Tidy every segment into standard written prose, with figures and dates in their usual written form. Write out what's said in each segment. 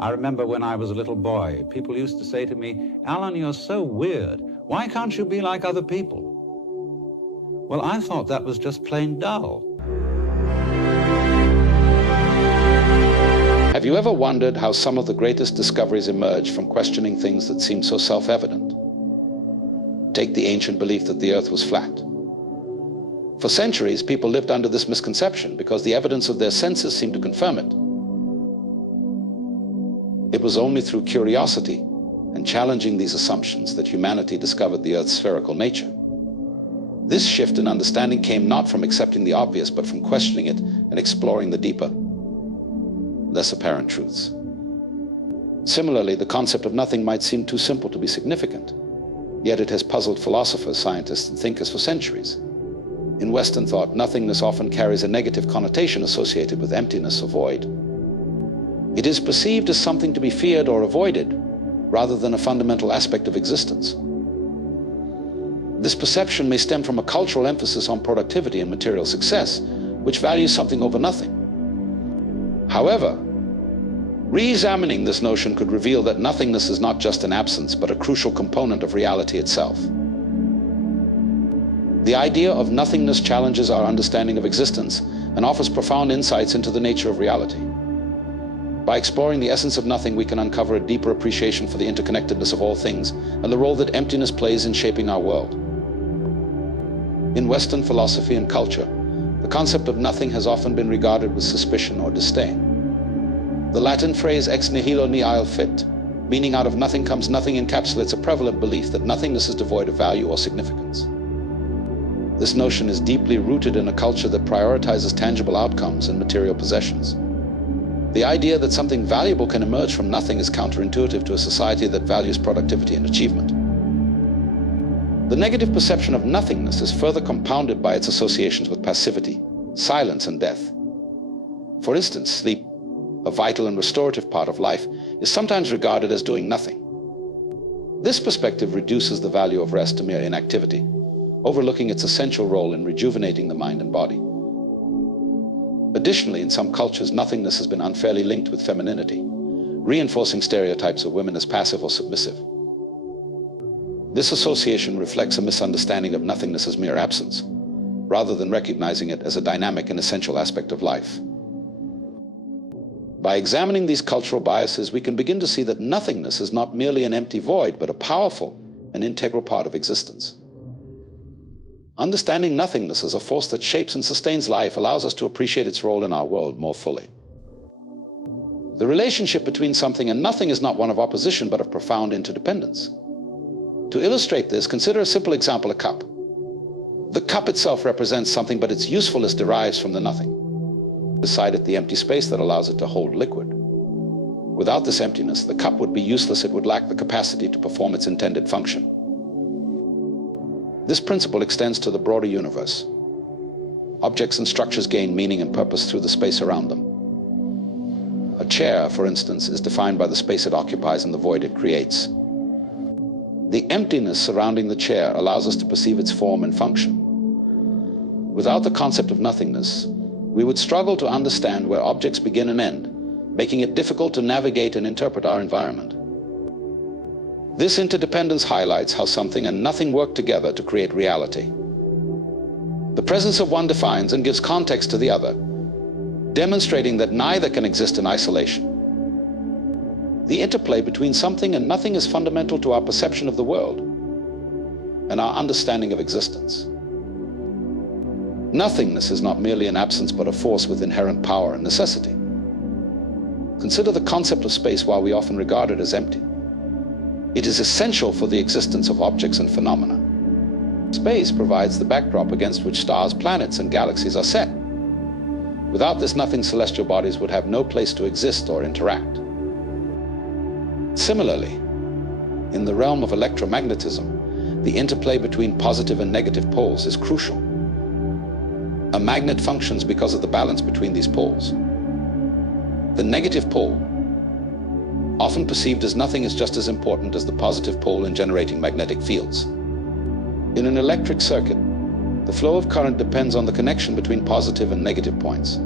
I remember when I was a little boy, people used to say to me, "Allan, you're so weird. Why can't you be like other people?" Well, I thought that was just plain dull. Have you ever wondered how some of the greatest discoveries emerge from questioning things that seem so self-evident? Take the ancient belief that the earth was flat. For centuries, people lived under this misconception because the evidence of their senses seemed to confirm it. It was only through curiosity and challenging these assumptions that humanity discovered the earth's spherical nature. This shift in understanding came not from accepting the obvious, but from questioning it and exploring the deeper, less apparent truths. Similarly, the concept of nothing might seem too simple to be significant, yet it has puzzled philosophers, scientists, and thinkers for centuries. In Western thought, nothingness often carries a negative connotation associated with emptiness or void. It is perceived as something to be feared or avoided, rather than a fundamental aspect of existence. This perception may stem from a cultural emphasis on productivity and material success, which values something over nothing. However, re-examining this notion could reveal that nothingness is not just an absence, but a crucial component of reality itself. The idea of nothingness challenges our understanding of existence and offers profound insights into the nature of reality. By exploring the essence of nothing, we can uncover a deeper appreciation for the interconnectedness of all things and the role that emptiness plays in shaping our world. In Western philosophy and culture, the concept of nothing has often been regarded with suspicion or disdain. The Latin phrase ex nihilo nihil fit, meaning out of nothing comes nothing, encapsulates a prevalent belief that nothingness is devoid of value or significance. This notion is deeply rooted in a culture that prioritizes tangible outcomes and material possessions. The idea that something valuable can emerge from nothing is counterintuitive to a society that values productivity and achievement. The negative perception of nothingness is further compounded by its associations with passivity, silence, and death. For instance, sleep, a vital and restorative part of life, is sometimes regarded as doing nothing. This perspective reduces the value of rest to mere inactivity, overlooking its essential role in rejuvenating the mind and body. Additionally, in some cultures, nothingness has been unfairly linked with femininity, reinforcing stereotypes of women as passive or submissive. This association reflects a misunderstanding of nothingness as mere absence, rather than recognizing it as a dynamic and essential aspect of life. By examining these cultural biases, we can begin to see that nothingness is not merely an empty void, but a powerful and integral part of existence. Understanding nothingness as a force that shapes and sustains life allows us to appreciate its role in our world more fully. The relationship between something and nothing is not one of opposition, but of profound interdependence. To illustrate this, consider a simple example: a cup. The cup itself represents something, but its usefulness derives from the nothing. Beside it, the empty space that allows it to hold liquid. Without this emptiness, the cup would be useless. It would lack the capacity to perform its intended function. This principle extends to the broader universe. Objects and structures gain meaning and purpose through the space around them. A chair, for instance, is defined by the space it occupies and the void it creates. The emptiness surrounding the chair allows us to perceive its form and function. Without the concept of nothingness, we would struggle to understand where objects begin and end, making it difficult to navigate and interpret our environment. This interdependence highlights how something and nothing work together to create reality. The presence of one defines and gives context to the other, demonstrating that neither can exist in isolation. The interplay between something and nothing is fundamental to our perception of the world and our understanding of existence. Nothingness is not merely an absence, but a force with inherent power and necessity. Consider the concept of space. While we often regard it as empty, it is essential for the existence of objects and phenomena. Space provides the backdrop against which stars, planets, and galaxies are set. Without this nothing, celestial bodies would have no place to exist or interact. Similarly, in the realm of electromagnetism, the interplay between positive and negative poles is crucial. A magnet functions because of the balance between these poles. The negative pole, often perceived as nothing, is just as important as the positive pole in generating magnetic fields. In an electric circuit, the flow of current depends on the connection between positive and negative points.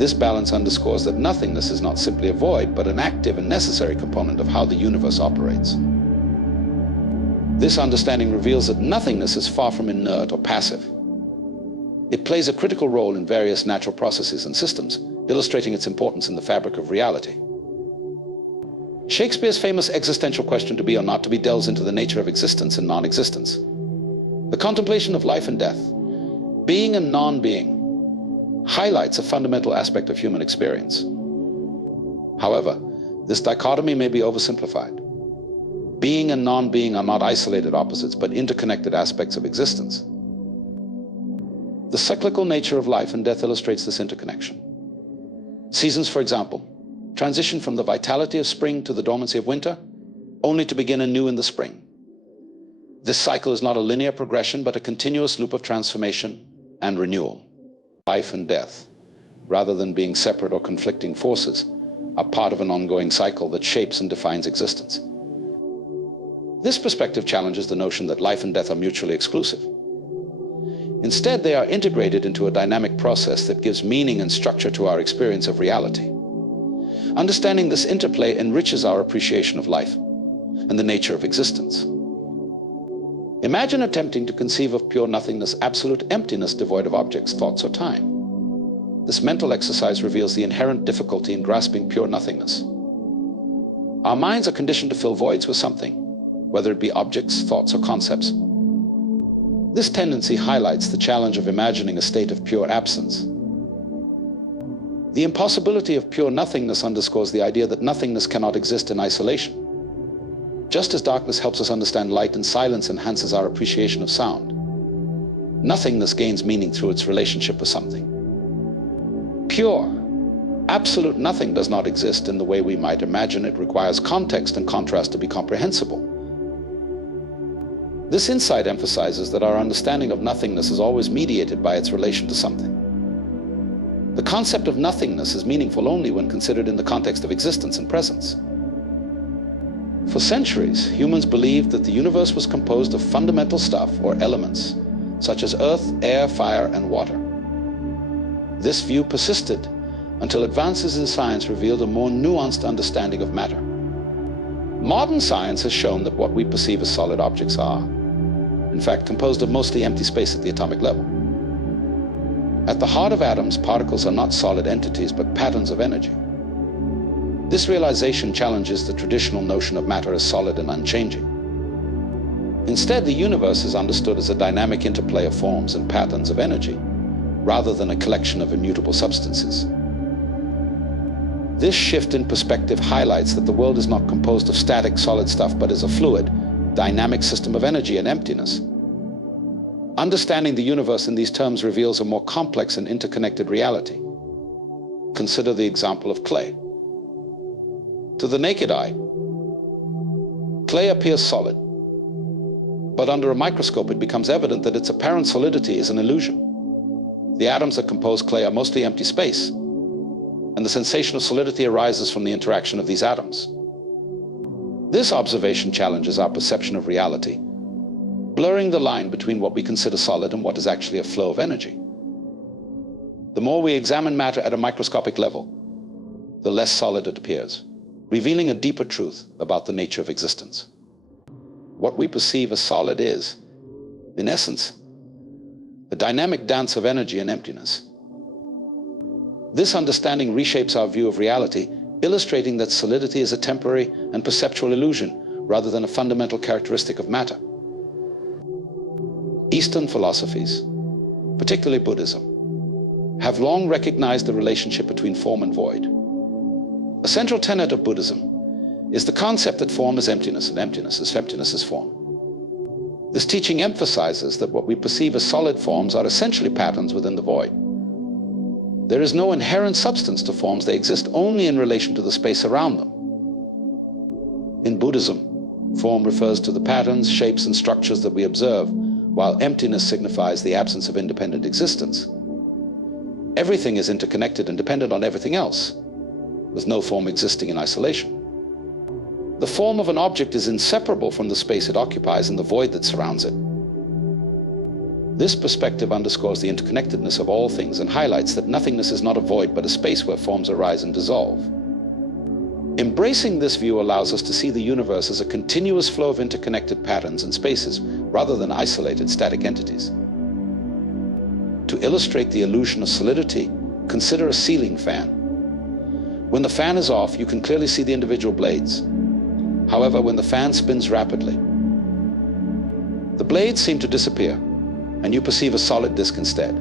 This balance underscores that nothingness is not simply a void, but an active and necessary component of how the universe operates. This understanding reveals that nothingness is far from inert or passive. It plays a critical role in various natural processes and systems, illustrating its importance in the fabric of reality. Shakespeare's famous existential question, to be or not to be, delves into the nature of existence and non-existence. The contemplation of life and death, being and non-being, highlights a fundamental aspect of human experience. However, this dichotomy may be oversimplified. Being and non-being are not isolated opposites, but interconnected aspects of existence. The cyclical nature of life and death illustrates this interconnection. Seasons, for example, transition from the vitality of spring to the dormancy of winter, only to begin anew in the spring. This cycle is not a linear progression, but a continuous loop of transformation and renewal. Life and death, rather than being separate or conflicting forces, are part of an ongoing cycle that shapes and defines existence. This perspective challenges the notion that life and death are mutually exclusive. Instead, they are integrated into a dynamic process that gives meaning and structure to our experience of reality. Understanding this interplay enriches our appreciation of life and the nature of existence. Imagine attempting to conceive of pure nothingness, absolute emptiness devoid of objects, thoughts, or time. This mental exercise reveals the inherent difficulty in grasping pure nothingness. Our minds are conditioned to fill voids with something, whether it be objects, thoughts, or concepts. This tendency highlights the challenge of imagining a state of pure absence. The impossibility of pure nothingness underscores the idea that nothingness cannot exist in isolation. Just as darkness helps us understand light and silence enhances our appreciation of sound, nothingness gains meaning through its relationship with something. Pure, absolute nothing does not exist in the way we might imagine. It requires context and contrast to be comprehensible. This insight emphasizes that our understanding of nothingness is always mediated by its relation to something. The concept of nothingness is meaningful only when considered in the context of existence and presence. For centuries, humans believed that the universe was composed of fundamental stuff or elements, such as earth, air, fire, and water. This view persisted until advances in science revealed a more nuanced understanding of matter. Modern science has shown that what we perceive as solid objects are, in fact, composed of mostly empty space at the atomic level. At the heart of atoms, particles are not solid entities, but patterns of energy. This realization challenges the traditional notion of matter as solid and unchanging. Instead, the universe is understood as a dynamic interplay of forms and patterns of energy, rather than a collection of immutable substances. This shift in perspective highlights that the world is not composed of static, solid stuff, but is a fluid, dynamic system of energy and emptiness. Understanding the universe in these terms reveals a more complex and interconnected reality. Consider the example of clay. To the naked eye, clay appears solid, but under a microscope it becomes evident that its apparent solidity is an illusion. The atoms that compose clay are mostly empty space, and the sensation of solidity arises from the interaction of these atoms. This observation challenges our perception of reality, blurring the line between what we consider solid and what is actually a flow of energy. The more we examine matter at a microscopic level, the less solid it appears, revealing a deeper truth about the nature of existence. What we perceive as solid is, in essence, a dynamic dance of energy and emptiness. This understanding reshapes our view of reality, illustrating that solidity is a temporary and perceptual illusion rather than a fundamental characteristic of matter. Eastern philosophies, particularly Buddhism, have long recognized the relationship between form and void. A central tenet of Buddhism is the concept that form is emptiness and emptiness is form. This teaching emphasizes that what we perceive as solid forms are essentially patterns within the void. There is no inherent substance to forms, they exist only in relation to the space around them. In Buddhism, form refers to the patterns, shapes, and structures that we observe, while emptiness signifies the absence of independent existence. Everything is interconnected and dependent on everything else, with no form existing in isolation. The form of an object is inseparable from the space it occupies and the void that surrounds it. This perspective underscores the interconnectedness of all things and highlights that nothingness is not a void but a space where forms arise and dissolve. Embracing this view allows us to see the universe as a continuous flow of interconnected patterns and spaces rather than isolated static entities. To illustrate the illusion of solidity, consider a ceiling fan. When the fan is off, you can clearly see the individual blades. However, when the fan spins rapidly, the blades seem to disappear, and you perceive a solid disk instead.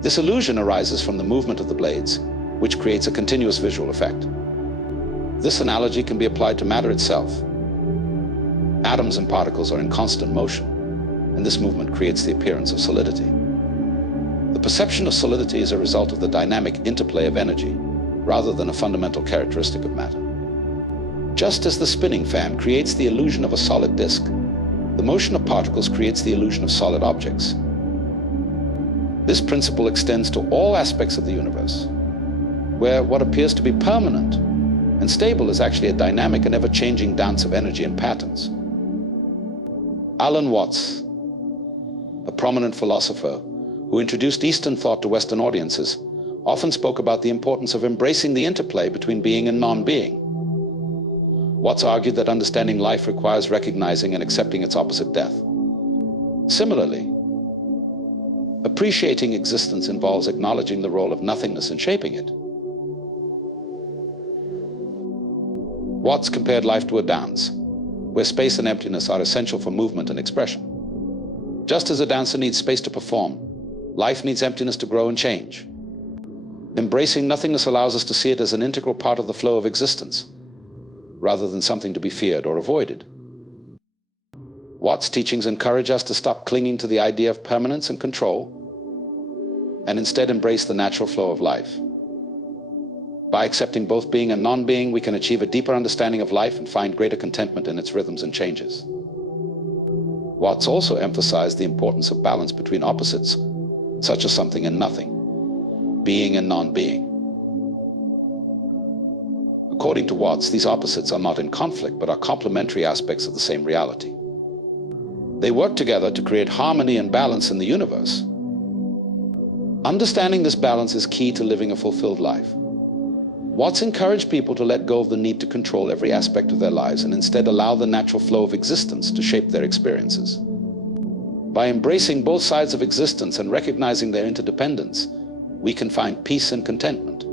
This illusion arises from the movement of the blades, which creates a continuous visual effect. This analogy can be applied to matter itself. Atoms and particles are in constant motion, and this movement creates the appearance of solidity. The perception of solidity is a result of the dynamic interplay of energy, rather than a fundamental characteristic of matter. Just as the spinning fan creates the illusion of a solid disk, the motion of particles creates the illusion of solid objects. This principle extends to all aspects of the universe, where what appears to be permanent and stable is actually a dynamic and ever-changing dance of energy and patterns. Alan Watts, a prominent philosopher who introduced Eastern thought to Western audiences, often spoke about the importance of embracing the interplay between being and non-being. Watts argued that understanding life requires recognizing and accepting its opposite, death. Similarly, appreciating existence involves acknowledging the role of nothingness in shaping it. Watts compared life to a dance, where space and emptiness are essential for movement and expression. Just as a dancer needs space to perform, life needs emptiness to grow and change. Embracing nothingness allows us to see it as an integral part of the flow of existence, rather than something to be feared or avoided. Watts' teachings encourage us to stop clinging to the idea of permanence and control, and instead embrace the natural flow of life. By accepting both being and non-being, we can achieve a deeper understanding of life and find greater contentment in its rhythms and changes. Watts also emphasized the importance of balance between opposites, such as something and nothing, being and non-being. According to Watts, these opposites are not in conflict, but are complementary aspects of the same reality. They work together to create harmony and balance in the universe. Understanding this balance is key to living a fulfilled life. Watts encouraged people to let go of the need to control every aspect of their lives and instead allow the natural flow of existence to shape their experiences. By embracing both sides of existence and recognizing their interdependence, we can find peace and contentment.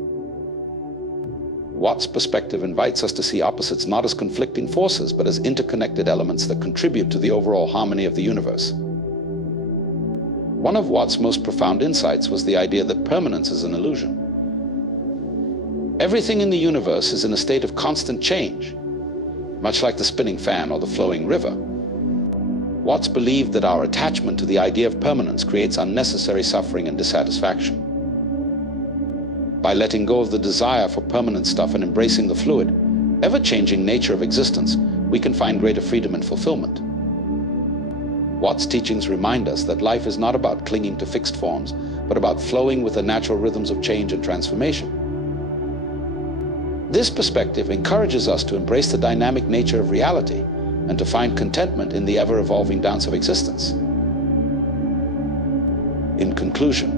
Watts' perspective invites us to see opposites not as conflicting forces, but as interconnected elements that contribute to the overall harmony of the universe. One of Watts' most profound insights was the idea that permanence is an illusion. Everything in the universe is in a state of constant change, much like the spinning fan or the flowing river. Watts believed that our attachment to the idea of permanence creates unnecessary suffering and dissatisfaction. By letting go of the desire for permanent stuff and embracing the fluid, ever-changing nature of existence, we can find greater freedom and fulfillment. Watts' teachings remind us that life is not about clinging to fixed forms, but about flowing with the natural rhythms of change and transformation. This perspective encourages us to embrace the dynamic nature of reality and to find contentment in the ever-evolving dance of existence. In conclusion,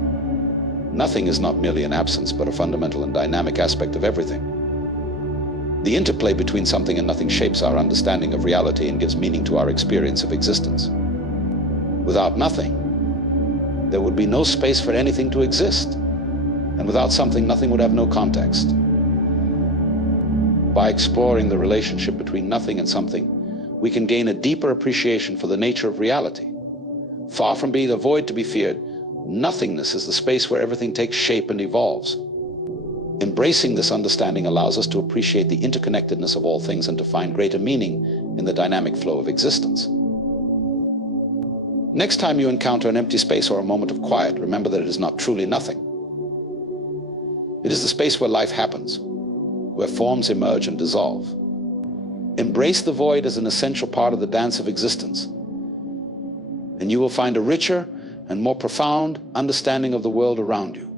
nothing is not merely an absence, but a fundamental and dynamic aspect of everything. The interplay between something and nothing shapes our understanding of reality and gives meaning to our experience of existence. Without nothing, there would be no space for anything to exist, and without something, nothing would have no context. By exploring the relationship between nothing and something, we can gain a deeper appreciation for the nature of reality. Far from being a void to be feared, nothingness is the space where everything takes shape and evolves. Embracing this understanding allows us to appreciate the interconnectedness of all things and to find greater meaning in the dynamic flow of existence. Next time you encounter an empty space or a moment of quiet, remember that it is not truly nothing. It is the space where life happens, where forms emerge and dissolve. Embrace the void as an essential part of the dance of existence, and you will find a richer and more profound understanding of the world around you.